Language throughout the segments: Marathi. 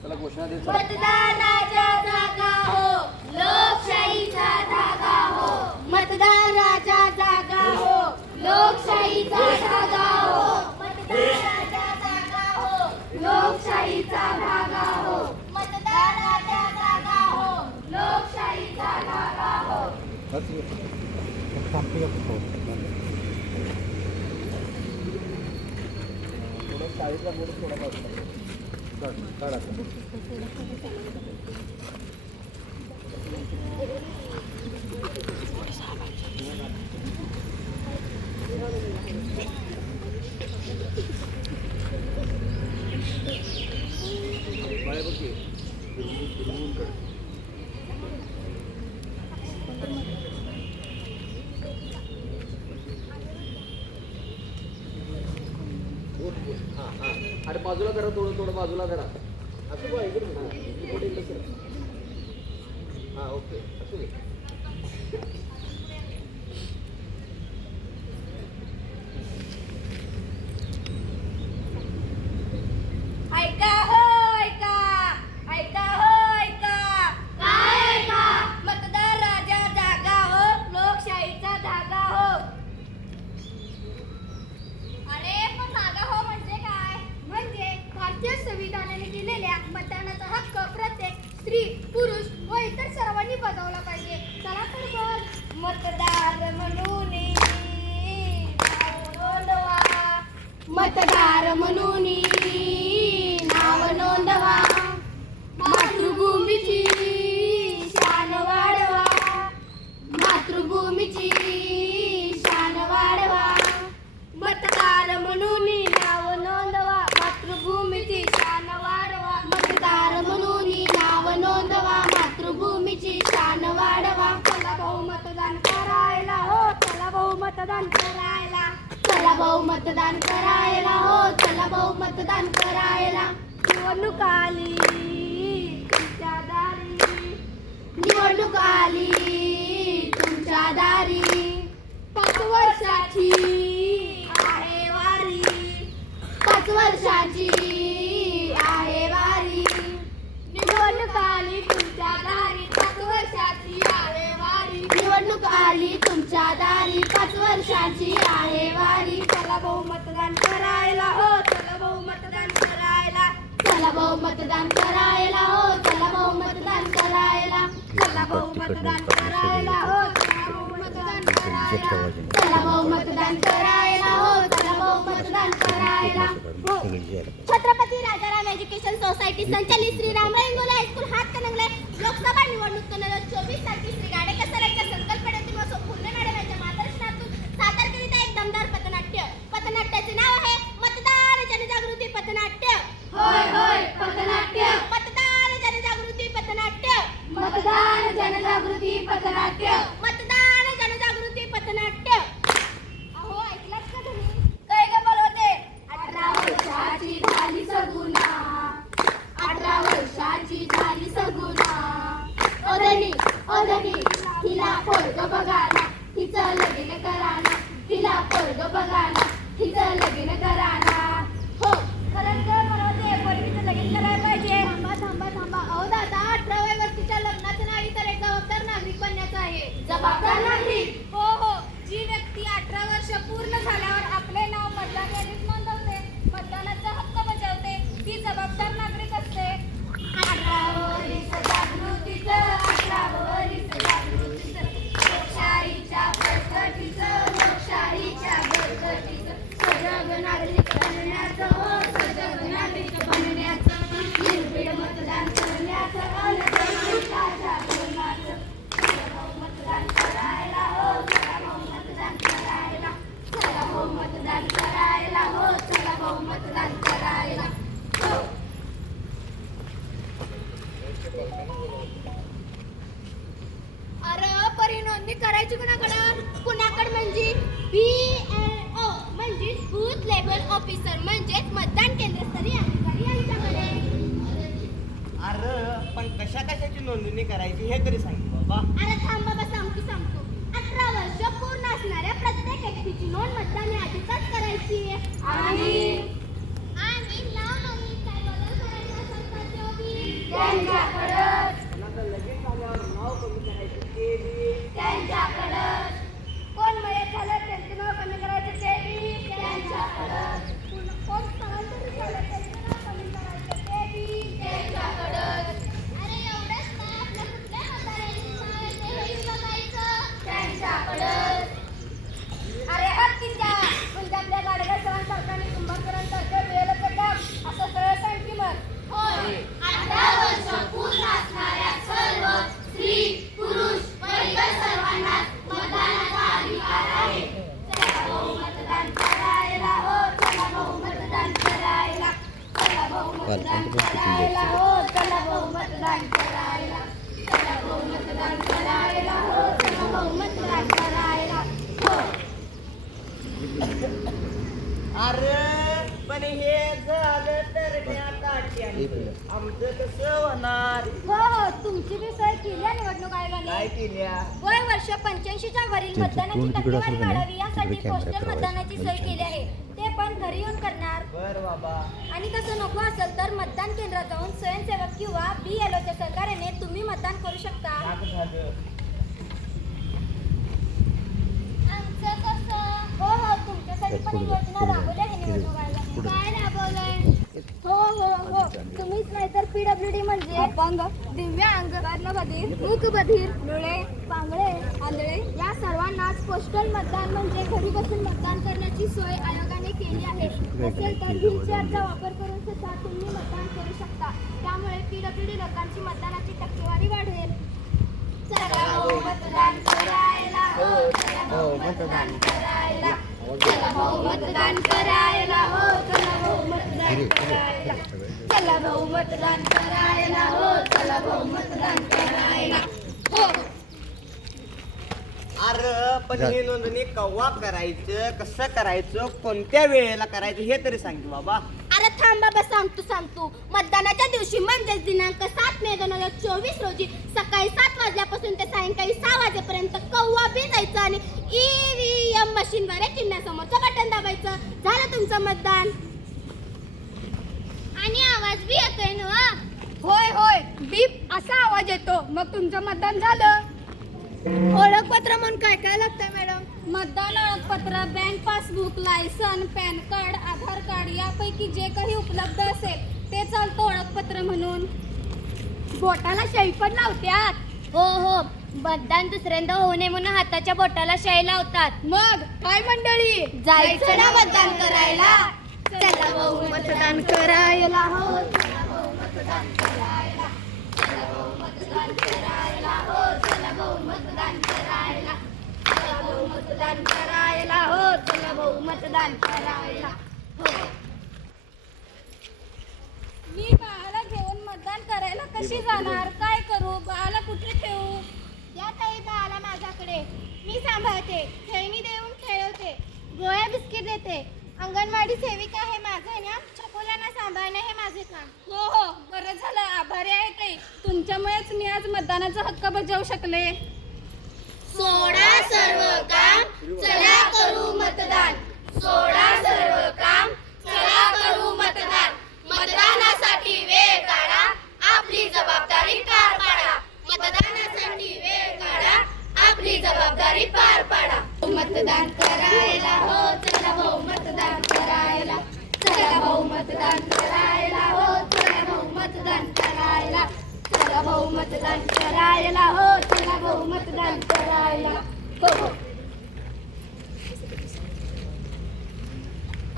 त्याला घोषणा देत मतदानाचा जागा हो, लोकशाहीचा धागा हो. मतदानाचा जागा हो, लोकशाहीचा धागा हो. मतदानाचा जागा हो, लोकशाहीचा धागा हो. मतदानाचा जागा हो, लोकशाहीचा धागा हो. शाळेतला बोर्ड थोडा काढा. बाय बघ फिरवून काढ. अरे बाजूला करा, थोडं बाजूला करा. असं बघा इकडे हां ओके असू दे. ऐका हो ऐका, ऐका हो ऐका. काय ऐका? मतदार राजा जागा हो, लोकशाहीचा धागा हो. अरे पण जागा हो म्हणजे काय? म्हणजे भारतीय संविधानाने दिलेल्या मतदानाचा हक्क प्रत्येक स्त्री, पुरुष व इतर सर्वांनी बजावला पाहिजे. चला तर बोल. मतदार म्हणून नाव नोंदवा. मतदार म्हणून नाव नोंदवा. मातृभूमीची शान वाढवा. मातृभूमीची शान वाढवा. मतदार म्हणून नाव नोंदवा. मातृभूमीची शान वाढवा. मतदार म्हणून नाव नोंदवा. मातृभूमीची शान वाढवा. चला भाऊ मतदान करायला हो, चला भाऊ मतदान करायला. चला भाऊ मतदान करायला हो, चला भाऊ मतदान करायला. निवडणूक आली तुमच्या दारी. निवडणूक आली तुमच्या दारी. 5 वर्षाची आहे वारी. 5 वर्षाची आहे वारी. निवडणूक आली तुमच्या दारी. 5 वर्षाची आहे वारी. निवडणूक आली तुमच्या दारी. 5 वर्षाची आहे वारी. चला भाऊ मतदान करायला हो, चला भाऊ मतदान करायला. चला भाऊ मतदान करायला हो, चला भाऊ मतदान करायला. चला भाऊ मतदान करायला हो, चला भाऊ मतदान करायला. चला भाऊ मतदान करायला हो, चला भाऊ मतदान करायला. छत्रपती राजाराम एज्युकेशन सोसायटी संचालित श्रीराम इंगोले हायस्कूल हातकणंगले लोकसभा निवडणूक 2024 साठी श्री गाडेकर सर यांच्या संकल्पनेतून व फुले मॅडम यांच्या मार्गदर्शनातून सादर करीत आहे एक दमदार पथनाट्य. पथनाट्याचे नाव आहे मतदार जनजागृती पथनाट्य. होय होय पथनाट्य. मतदार जनजागृती पथनाट्य. मतदार जनजागृती पथनाट्य. मतदार जनजागृती पथनाट्य. अहो ऐकलात का तुम्ही? काय ग बोलवते? 18 वर्षाची झाली सगुना. 18 वर्षाची झाली सगुना. ओधनी ओधनी हिला पोरग बघाना. हिचं लगीन कराना. हिला पोरग बघाना. हिचं लगीन कराना. हो खरंच काय बोलवते? पोरगीचं लगीन करायला पाहिजे. थांबा थांबा थांबा. अहो दादा 18 वर्षाच्या लग्नाचं नाही तर एक जबाबदार नागरिक बनण्याचं आहे. जबाबदार नागरिक? हो हो. जी व्यक्ती 18 वर्ष पूर्ण झाल्यावर आपले नाव मतदार यादीत नोंदवते, मतदानाचा हक्क बजावते, ती जबाबदार नागरिक असते. 18 वर्ष जागृतीचं. 18 वर्ष जागृतीचं. लोकशाहीच्या बळकटीचं. लोकशाहीच्या बळकटीचं. सजग नागरिक बनण्याचं हो, सजग नागरिक बनण्याचं. निर्भीड मतदान करण्याचं. अनक्रमांकाच्या धोरणाचं. चला भाऊ मतदान करायला हो, चला भाऊ मतदान करायला. चला भाऊ मतदान करायला हो, चला भाऊ मतदान करायला. हो. अरे परी नोंदणी करायची कुणाकडं? कुणाकडं म्हणजे BLO म्हणजे बूथ लेवल ऑफिसर म्हणजेच मतदान केंद्रस्तरीय अधिकारी यांच्याकडे. अरे पण कशाची नोंदणी करायची हे तरी सांग बाबा. अरे थांब बाबा सांगतो. 18 वर्ष पूर्ण असणाऱ्या प्रत्येक व्यक्तीची नोंद मतदान यादीतच करायची. आणि नाव नोंदणीत काय बदल करायचा असेल तर तो मतदान करायला. चला भाऊ मतदान करायला. हो चला भाऊ मतदान करायला. हो. अरे पण हे झालं तर आमचं कसं होणार? हो हो तुमची बी सोय केली आहे निवडणूक आयोगाने. काय केल्या? वय वर्ष 85च्या वरील मतदानाची टक्केवारी वाढावी यासाठी पोस्टल मतदानाची सोय केली आहे. ते पण घरी येऊन करणार. बर बाबा. आणि तसं नको असेल तर मतदान केंद्रात जाऊन स्वयंसेवक किंवा BLOच्या सहकार्याने तुम्ही मतदान करू शकता. झालं. आमचं कसं? हो हो तुमच्यासाठी पण योजना राबवल्या आहे निवडणूक आयोगाने. काय राबवलंय? हो हो हो तुम्हीच नाही तर PWD म्हणजे अपंग, दिव्यांग, कर्णबधीर, मूकबधीर, लुळे, पांगळे, आंधळे या सर्वांनाच पोस्टल मतदान म्हणजे घरी बसून मतदान करण्याची सोय आयोगाने केली आहे. असेल तर व्हीलचेअरचा वापर करून सुद्धा तुम्ही मतदान करू शकता. त्यामुळे PWD लोकांची मतदानाची टक्केवारी वाढेल. चला भाऊ मतदान करायला. हो चला भाऊ मतदान करायला. चला भाऊ मतदान करायला. हो चला भाऊ मतदान करायला. चला भाऊ मतदान करायला. हो चला भाऊ मतदान करायला. हो. अरे पण हे नोंदणी केव्हा करायचं, कसं करायचं, कोणत्या वेळेला करायचं हे तरी सांग बाबा. अरे थांब बाबा सांगतो. मतदानाच्या दिवशी म्हणजेच दिनांक 7 मे 2024 रोजी सकाळी 7 वाजल्यापासून ते सायंकाळी 6 वाजेपर्यंत कव्वा बी जायचं आणि EVM मशीनद्वारे चिन्हासमोरचं बटन दाबायचं. झालं तुमचं मतदान. आणि आवाज बी येतोय ना? होय होय बीप असा आवाज येतो. मग तुमचं मतदान झालं. ओळखपत्र म्हणून काय काय लागतंय मॅडम? मतदान ओळखपत्र, bank passbook, license, pan card, Aadhaar card यापैकी जे काही उपलब्ध असेल ते चालतं ओळखपत्र म्हणून. बोटाला शाई पण लावत्यात. हो हो मतदान दुसऱ्यांदा होऊ नये म्हणून हाताच्या बोटाला शाई लावतात. मग काय मंडळी जायचं ना मतदान करायला. चला भाऊ मतदान करायला. हो चला भाऊ मतदान करायला. चला भाऊ मतदान करायला. हो चला भाऊ मतदान करायला. चला भाऊ मतदान करायला. हो चला भाऊ मतदान करायला. हो. मी बाळाला घेऊन मतदान करायला कशी जाणार? काय करू? बाळाला कुठे ठेवू? या ताई बाळाला माझ्याकडे. मी सांभाळते, खेळणी देऊन खेळवते, गोळ्या बिस्किट देते. अंगणवाडी सेविका आहे माझं ना. चकोल्यांना सांभाळणं हे माझे काम. हो हो बरं झालं. आभारी आहे ताई. तुमच्यामुळेच मी आज मतदानाचा हक्क बजावू शकले. सोडा सर्व काम चला करू मतदान. सोडा सर्व काम चला करू मतदान. मतदानासाठी वेळ काढा, आपली जबाबदारी पार पाडा. मतदानासाठी वेळ काढा, आपली जबाबदारी पार पाडा. मतदान करायला. हो चला भाऊ मतदान करायला. चला भाऊ मतदान करायला. हो चला भाऊ मतदान करायला. चला भाऊ मतदान करायला. हो चला भाऊ मतदान करायला. हो.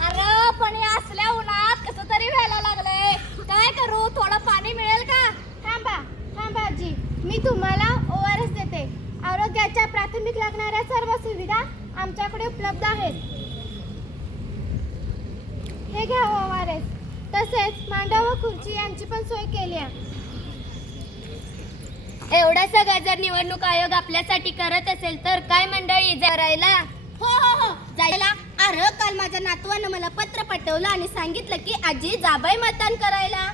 अरे पण या असल्या उन्हात कसं तरी व्हायला लागलंय. काय करू? थोडं पाणी मिळेल का? थांबा आजी, मी तुम्हाला ORS देते. आरोग्याच्या प्राथमिक लागणाऱ्या सर्व सुविधा आमच्याकडे उपलब्ध आहेत. हे घ्या ORS. तसेच मांडा व खुर्ची यांची पण सोय केली आहे. एवढं सगळं जर निवडणूक आयोग आपल्यासाठी करत असेल तर काय मंडळी करायला? हो जायला. अरे काल माझ्या नातवानं मला पत्र पाठवलं आणि सांगितलं की आजी जाबाई मतदान करायला.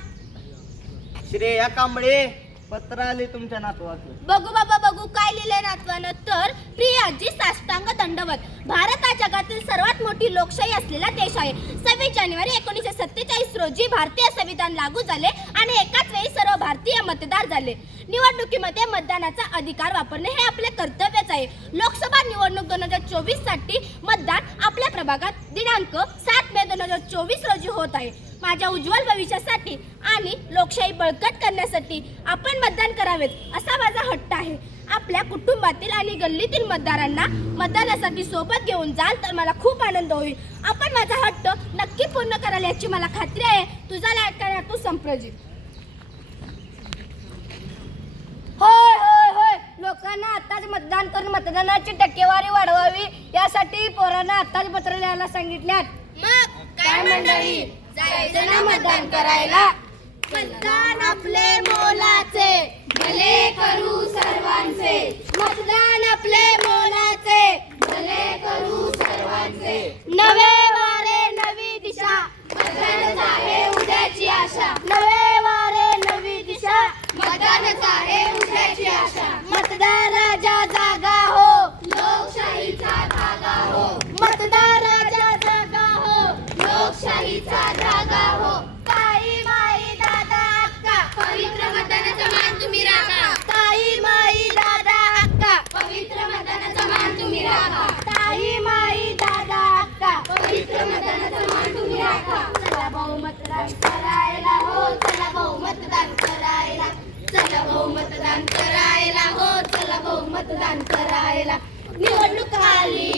श्रेया कांबळे पत्र आले तुमच्या नातवाचं. बघू बाबा बघू काय लिहिलंय नातवानं तर. प्रिय आजी साष्टांग दंडवत. भारत हा जगातील सर्वात मोठी लोकशाही असलेला देश आहे. 26 जानेवारी 1947 रोजी भारतीय संविधान लागू झाले आणि एकाच वेळी सर्व भारतीय मतदार झाले. निवडणुकीमध्ये मतदानाचा अधिकार वापरणे हे आपले कर्तव्यच आहे. लोकसभा निवडणूक 2024 साठी मतदान आपल्या प्रभागात दिनांक 7 मे 2024 रोजी होत आहे. माझ्या उज्ज्वल भविष्यासाठी आणि लोकशाही बळकट करण्यासाठी आपण मतदान करावेत असा माझा हट्ट आहे. आपल्या कुटुंबातील आणि गल्लीतील मतदारांना मतदानासाठी सोबत घेऊन जाल तर मला खूप आनंद होईल. आपण माझा हट्ट नक्की पूर्ण कराल याची मला खात्री आहे. तुझा लाडका तू संप्रजित. होय लोकांना आताच मतदान करून मतदानाची टक्केवारी वाढवावी यासाठी पोरांना आताच पत्र लिहायला सांगितल्यात. मग काय मंडळी जायचं ना मतदान करायला. मतदान आपले मोलाचे. भले करू सर्वांचे मतदान आपले मोलाचे भले करू सर्वांचे नवे वारे नवी दिशा मतदानच आहे उद्याची आशा नवे वारे नवी दिशा मतदानच आहे उद्याची आशा मतदाराच्या जागा हो लोकशाहीचा धागा हो मतदाराच्या जागा हो लोकशाहीचा धागा हो ताई माई दादा अक्का पवित्र मतदानाचा मान तुम्ही राखा ताई माई दादा अक्का पवित्र मतदानाचा मान तुम्ही राखा ताई माई दादा अक्का पवित्र मतदानाचा मान तुम्ही राखा चला भाऊ मतदान करायला हो चला भाऊ मतदान करायला चला भाऊ मतदान करायला हो चला भाऊ मतदान करायला निवडणूक आली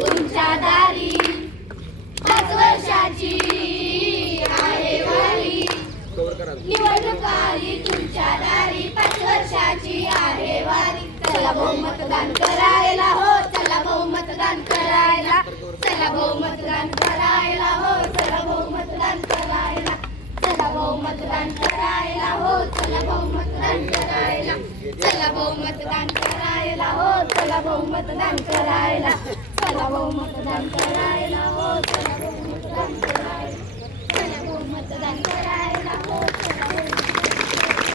तुमच्या दारी 5 वर्षाची आहे वारी निवडणूक आली तुमच्या दारी 5 वर्षाची आहे वारी चला भाऊ मतदान करायला हो चला भाऊ मतदान करायला चला भाऊ मतदान करायला हो चला भाऊ मतदान करायला चला भाऊ मतदान करायला हो चला भाऊ मतदान करायला चला भाऊ मतदान करायला हो चला भाऊ मतदान करायला चला भाऊ मतदान करायला